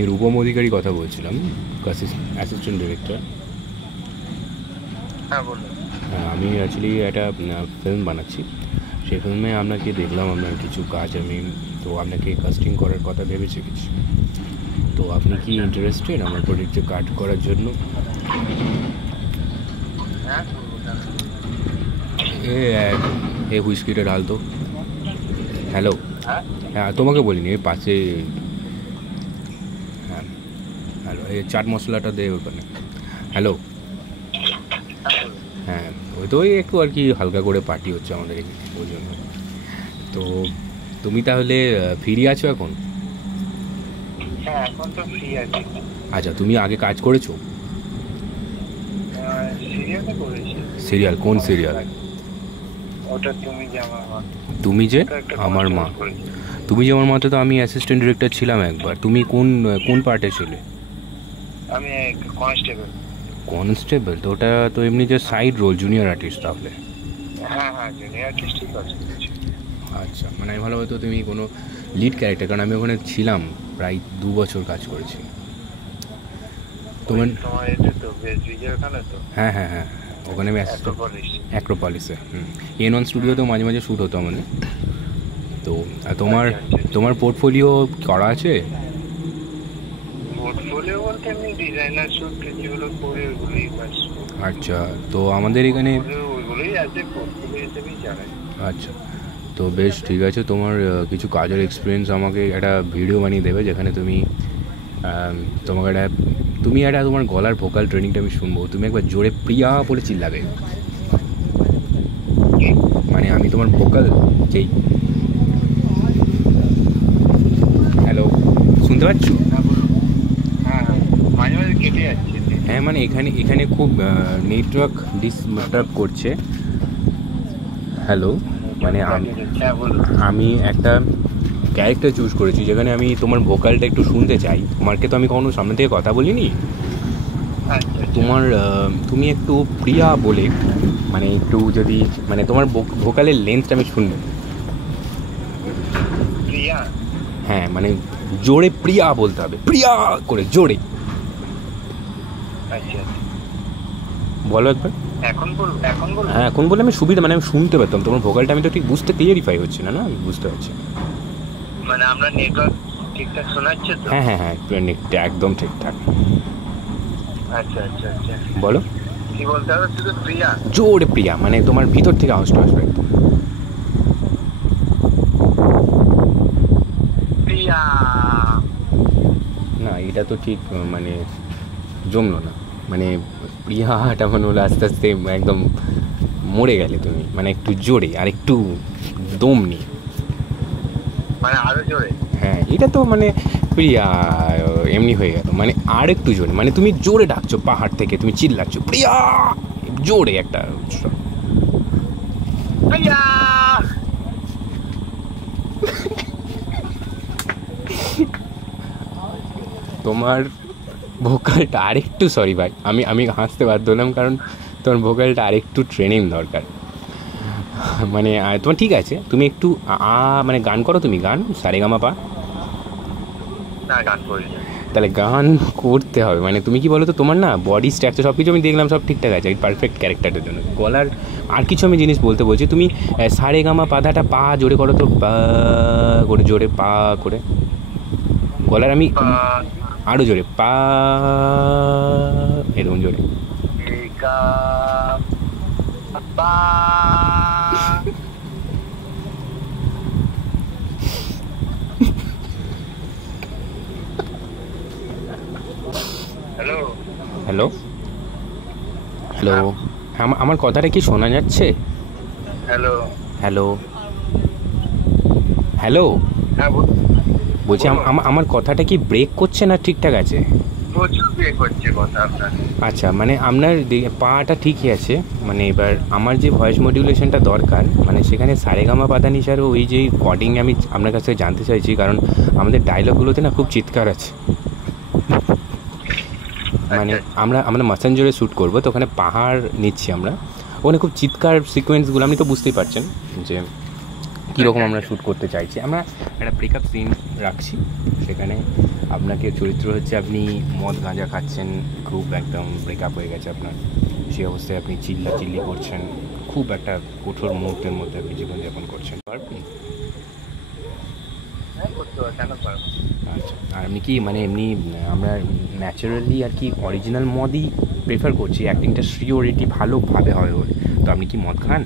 আমি রূপম অধিকারী কথা বলছিলাম, অ্যাসিস্ট্যান্ট ডিরেক্টর। হ্যাঁ বলুন। আমি অ্যাকচুয়ালি একটা ফিল্ম বানাচ্ছি। সেই ফিল্মে আপনাকে দেখলাম আপনার কিছু কাজ, আমি তো আপনাকে কাস্টিং করার কথা ভেবেছি কিছু। তো আপনি কি ইন্টারেস্টেড আমার প্রোজেক্টে কাজ করার জন্য? হ্যাঁ এ হুইস্কিটা ঢাল তো। হ্যালো। হ্যাঁ হ্যাঁ তোমাকে বলিনি, এই পাশে। হ্যাঁ হ্যালো, এই চাট মশলাটা দে ওখানে। হ্যালো। হ্যাঁ ওই তো ওই একটু আর কি হালকা করে পার্টি হচ্ছে আমাদের এখানে, ওই জন্য। তো তুমি তাহলে ফ্রি আছো এখন? হ্যাঁ এখন তো ফ্রি আছি। আচ্ছা, তুমি আগে কাজ করেছো? সিরিয়ালে করেছি। সিরিয়াল? কোন সিরিয়াল? ওটা তুমি যে আমার মা। তুমি যে ওটা একটা আমার মা। constable করেছি। তুমি যে আমার মাতে তো আমি অ্যাসিস্ট্যান্ট ডিরেক্টর ছিলাম একবার। তুমি কোন কোন পার্টে ছিলে? আমি কনস্টেবল। কনস্টেবল? তো ওটা তো এমনি যে সাইড রোল, জুনিয়র আর্টিস্ট তাহলে। হ্যাঁ হ্যাঁ জুনিয়র আর্টিস্টই কাজ করেছি। আচ্ছা, মানে আমি ভালো হয়তো তুমি কোনো লিড ক্যারেক্টার, কারণ আমি ওখানে ছিলাম প্রায় 2 বছর কাজ করেছি। তোমার তোমার এটা তো বেস্ট ভিডিও ওখানে তো। হ্যাঁ হ্যাঁ হ্যাঁ, ওখানে আমি অ্যাক্রোপলিসে A1 স্টুডিওতেও মাঝে মাঝে শ্যুট হতো আমাদের। তো তোমার তোমার পোর্টফোলিও করা আছে? পোর্টফোলিও বলতে আমি ডিজাইনার শুট যেগুলো করে ওগুলোই বাস। আচ্ছা, তো আমাদের এখানে ওইগুলোই আছে, পোর্টফোলিও হিসেবেই জানাই। আচ্ছা, তো বেশ ঠিক আছে। তোমার কিছু কাজের এক্সপিরিয়েন্স আমাকে একটা ভিডিও বানিয়ে দেবে, যেখানে তুমি তোমাকে একটা তোমার গলার ভোকাল ট্রেনিংটা আমি শুনবো। তুমি একবার জোরে প্রিয়া বলে চিল্লাবে, মানে আমি তোমার ভোকাল যেই। হ্যালো, শুনতে পাচ্ছ? হ্যাঁ মাঝে মাঝে কেটে যাচ্ছে। হ্যাঁ মানে এখানে খুব নেটওয়ার্ক ডিস্টার্ব করছে। হ্যালো, মানে আমি একটা ক্যারেক্টার চুজ করেছি যেখানে আমি তোমার ভোকালটা একটু শুনতে চাই। তোমাকে তো আমি কখনো সামনে থেকে কথা বলিনি। তোমার তুমি একটু প্রিয়া বলে, মানে একটু যদি মানে তোমার ভোকালের লেন্থটা আমি শুনবো। প্রিয়া? হ্যাঁ মানে জোরে প্রিয়া বলতে হবে, প্রিয়া করে জোরে। আচ্ছা বলো একবার। এখন বল। হ্যাঁ এখন বলে আমি সুবিধা, মানে আমি শুনতে পারতাম তোমার ভোকালটা। আমি তো ঠিক বুঝতে ক্লিয়ারিফাই হচ্ছে না, না আমি বুঝতে পারছি। মানে আমরা নেটওয়ার্ক ঠিকঠাক শোনাচ্ছে তো? হ্যাঁ হ্যাঁ হ্যাঁ, একদম ঠিকঠাক। আচ্ছা আচ্ছা আচ্ছা, বলো। কি বলতে হবে? শুধু প্রিয়া? জোরে প্রিয়া, মানে তোমার ভিতর থেকে আওয়াজটা আসবে একদম। প্রিয়া। না এটা তো ঠিক মানে জমলো না। মানে প্রিয়াটা মনে হলো আস্তে আস্তে একদম মরে গেলে তুমি। মানে একটু জোরে আর একটু দম নিয়ে। মানে আরো জোরে? হ্যাঁ এটা তো মানে প্রিয়া এমনি হয়ে গেল। মানে আর একটু জোরে, মানে তুমি জোরে ডাকছো পাহাড় থেকে, তুমি চিল্লাচ্ছ প্রিয়া জোরে একটা। প্রিয়া। তোমার ভোকালটা আরেকটু, সরি ভাই আমি আমি হাসতে বাধ্য হলাম, কারণ তোমার ভোকালটা আরেকটু ট্রেনিং দরকার। মানে তোমার ঠিক আছে, তুমি একটু মানে গান করো, তুমি গান সারেগামাপা। না গান করি না। তাহলে গান করতে হবে। মানে তুমি কি বলো তো, তোমার না বডি স্ট্রাকচার সব কিছু আমি দেখলাম, সব ঠিকঠাক আছে পারফেক্ট ক্যারেক্টারের জন্য। গলার আর কিছু আমি জিনিস বলতে বলছি। তুমি সারেগামা পাধাটা পা জোরে করো তো, পা করে জোরে পা করে। গলার আমি আরও জোরে পা, এরকম জোরে। হ্যালো হ্যালো হ্যালো, আমার কথাটা কি শোনা যাচ্ছে? হ্যালো হ্যালো হ্যালো, হ্যাঁ বলছি আমার কথাটা কি ব্রেক করছে না ঠিকঠাক আছে? প্রচুর ব্রেক হচ্ছে কথা আপনার। আচ্ছা, মানে আপনার পাটা ঠিকই আছে। মানে এবার আমার যে ভয়েস মডিউলেশনটা দরকার, মানে সেখানে সারেগামা পাধানিসারও ওই যে কর্ডিং আমি আপনার কাছ থেকে জানতে চাইছি, কারণ আমাদের ডায়লগগুলোতে না খুব চিৎকার আছে। মানে আমরা মাসাঞ্জোরে শ্যুট করবো, তো ওখানে পাহাড় নিচ্ছি আমরা, ওখানে খুব চিৎকার সিকোয়েন্সগুলো আপনি তো বুঝতেই পারছেন যে কীরকম আমরা শ্যুট করতে চাইছি। আমরা একটা ব্রেকআপ সিন রাখছি, সেখানে আপনাকে চরিত্র হচ্ছে আপনি মদ গাঁজা খাচ্ছেন, খুব একদম ব্রেকআপ হয়ে গেছে আপনার, সেই অবস্থায় আপনি চিল্লি করছেন, খুব একটা কঠোর মুহূর্তের মধ্যে আপনি জীবনযাপন করছেন, পারবেন? কেন পারবো? আচ্ছা, আর আপনি কি মানে এমনি আমরা ন্যাচারালি আর কি অরিজিনাল মদই প্রেফার করছি, অ্যাক্টিংটা সিওরিটি ভালোভাবে হবে বলে। তো আপনি কি মদ খান?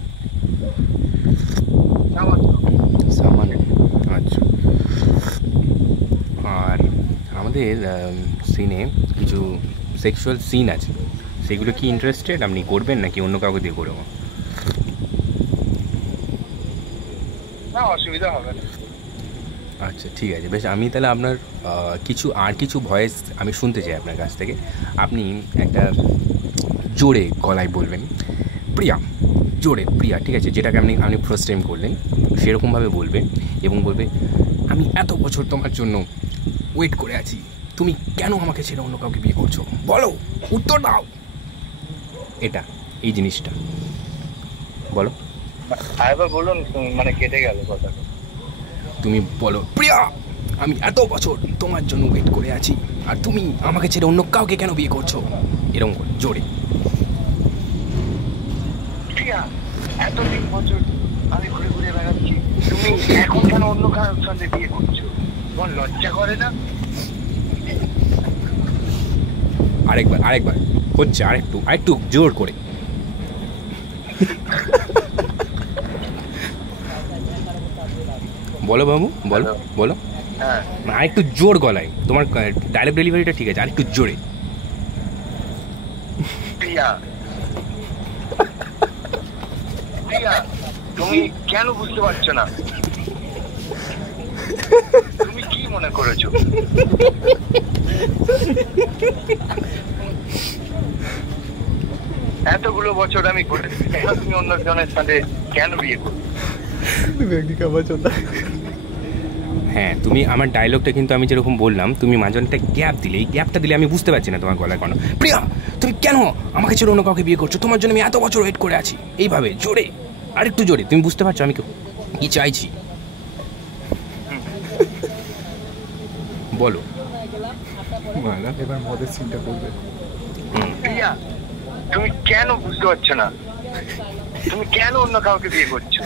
সামান্য। আচ্ছা, আর আমাদের সিনে কিছু সেক্সুয়াল সিন আছে, সেগুলো কি ইন্টারেস্টেড আপনি করবেন নাকি অন্য কাউকে দিয়ে করবো? না, অসুবিধা হবে না। আচ্ছা ঠিক আছে, বেশ। আমি তাহলে আপনার কিছু ভয়েস আমি শুনতে চাই আপনার কাছ থেকে। আপনি একটা জোরে গলায় বলবেন প্রিয়া, জোরে প্রিয়া, ঠিক আছে, যেটাকে আপনি ফার্স্ট টাইম করলেন সেরকমভাবে বলবেন এবং বলবে আমি এত বছর তোমার জন্য ওয়েট করে আছি, তুমি কেন আমাকে ছেড়ে অন্য কাউকে বিয়ে করছো, বলো, উত্তর দাও। এটা এই জিনিসটা বলো। আরেকবার বলুন, মানে কেটে গেল কথাটা। তুমি বলো প্রিয়া, আমি এত বছর তোমার জন্য ওয়েট করে আছি, আর তুমি আমাকে ছেড়ে অন্য কাউকে কেন বিয়ে করছো, এরকম করে জোরে। প্রিয়া, এতদিন বছর আমি ঘুরে ঘুরে বেড়াচ্ছি, তুমি এখন কেন অন্য কারোর সঙ্গে বিয়ে করছো, তোমার লজ্জা করে না? আরেকবার হচ্ছে, আরেকটু জোর করে। বলো বাবু, বলো। হ্যাঁ, আরেকটু জোর গলায়, তোমার ডায়লগ ডেলিভারিটা ঠিক আছে, আরেকটু জোরে। প্রিয়া, তুমি কেন বুঝতে পারছো না? তুমি কি মনে করেছো এতগুলো বছর আমি ঘুরে, তুমি অন্য জনের সাথে কেন বিয়ে করো? হ্যাঁ, তুমি আমার ডায়লগটা কিন্তু আমি যেরকম বললাম, তুমি মাঝে একটা গ্যাপ দিলে, এই গ্যাপটা দিলে আমি বুঝতে পারছি না তোমার গলায় কেন। প্রিয়া, তুমি কেন আমাকে ছেড়ে অন্য কাউকে বিয়ে করছো, তোমার জন্য আমি এত বছর ওয়েট করে আছি, এইভাবে জোরে, আরেকটু জোরে। তুমি বুঝতে পারছো আমি কি চাইছি, বলো। এবার মদের সিনটা করবে। প্রিয়া, তুমি কেন বুঝতে পারছো না? তুমি কেন অন্য কাউকে বিয়ে করছো?